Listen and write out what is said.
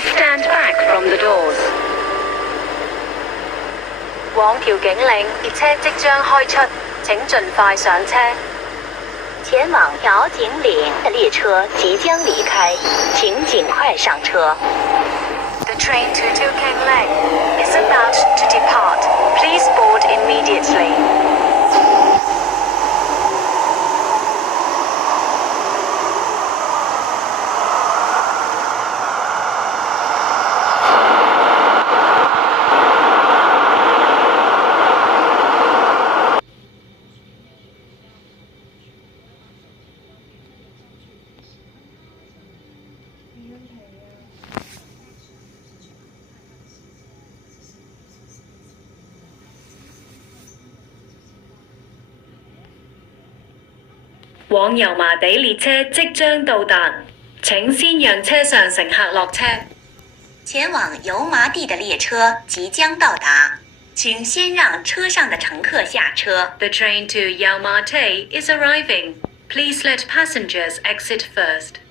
Stand back from the doors. 往調景嶺，列車即將開出，請盡快上車。前往調景嶺的列車即將離開，請盡快上車。The train to Tewkang Leng is about to depart. Please board immediately. 往油麻地列車即將到達，請先讓車上乘客落車。前往油麻地的列車即將到達，請先讓車上的乘客下車。 The train to Yau Ma Tei is arriving. Please let passengers exit first.